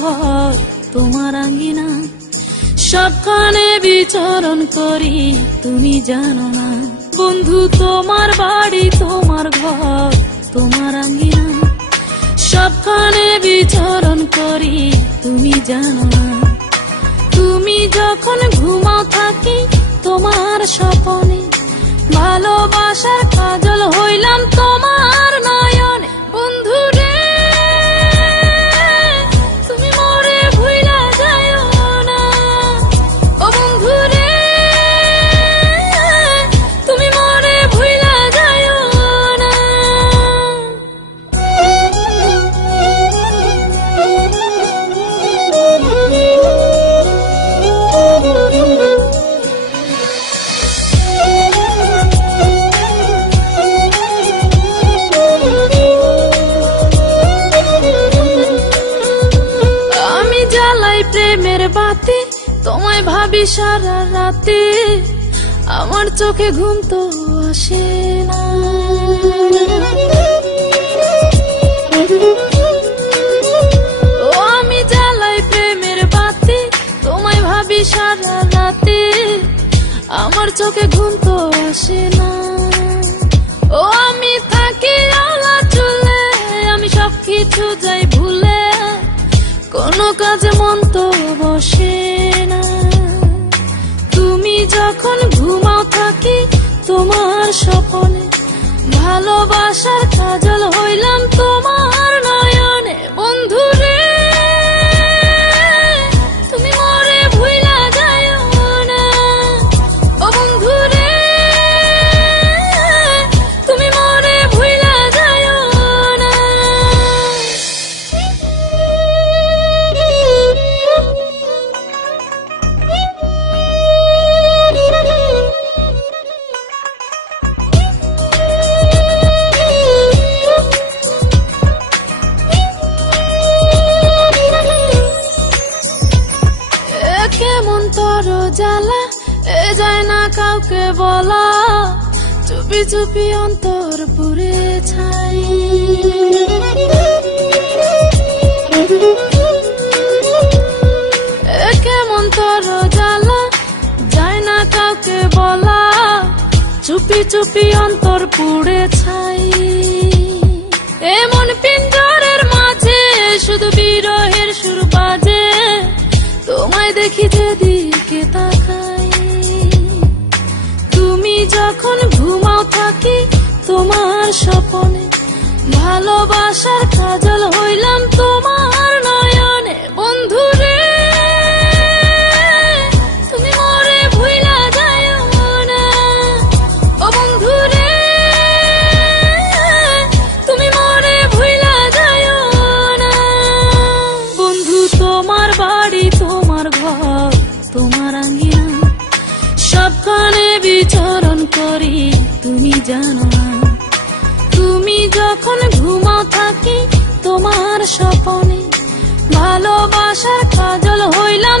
ঘর তোমার আঙ্গিনা, সবখানে বিচরণ করি তুমি জানো না। বন্ধু তোমার বাড়ি তোমার ঘর তোমার আঙ্গিনা, সবখানে বিচরণ করি তুমি জানো না। তুমি যখন ঘুমাও থাকি তোমার স্বপনে, ভালোবাসার কাজল হইলাম তোমার নয়নে। বন্ধু রে তুমি মরে ভুইলা যাও না, ও বন্ধু রে তুমি মরে ভুইলা যাও না। প্রেমের বাতি তোমায় ভাবি সারা রাতে, আমার চোখে ঘুম তো আসে না। ও আমি জ্বালাই প্রেমের বাতি তোমায় ভাবি সারা রাতে, আমার চোখে ঘুম তো আসে না। ও আমি থাকি আলা চুলে, আমি সবকিছু যাই ভুলে, কোনো কাজে মন তো বসে না। তুমি যখন ঘুমাও থাকি তোমার স্বপনে, ভালোবাসার কাজল হইলাম তোমার নয়নে। বন্ধু রে তুমি মরে ভুইলা যাও না, ও বন্ধু রে তুমি মরে ভুইলা যাও না। কেমন তোর জ্বালা এ যায় না কাউকে বলা, চুপি চুপি অন্তর পুরে ছাই। কেমন তোর জ্বালা যায় না কাউকে বলা, চুপি চুপি অন্তর পুড়ে ছাই। এমন পিঞ্জরের মাঝে শুধু বিরহের সুর বাজে, তোমায় দেখি যেদিকে তাকাই। তুমি যখন ঘুমাও থাকি তোমার স্বপনে, ভালোবাসার কাজল হইলাম তোমার নয়নে। বন্ধু রে তুমি মরে ভুইলা যাও না, ও বন্ধু রে তুমি মরে ভুইলা যাও না। বন্ধু তোমার বাড়ি তোমার ঘর তোমার আঙ্গিনা, সবখানে বিচরণ করি তুমি জানো না। তুমি যখন ঘুমাও থাকি তোমার স্বপনে, ভালোবাসার কাজল হইলাম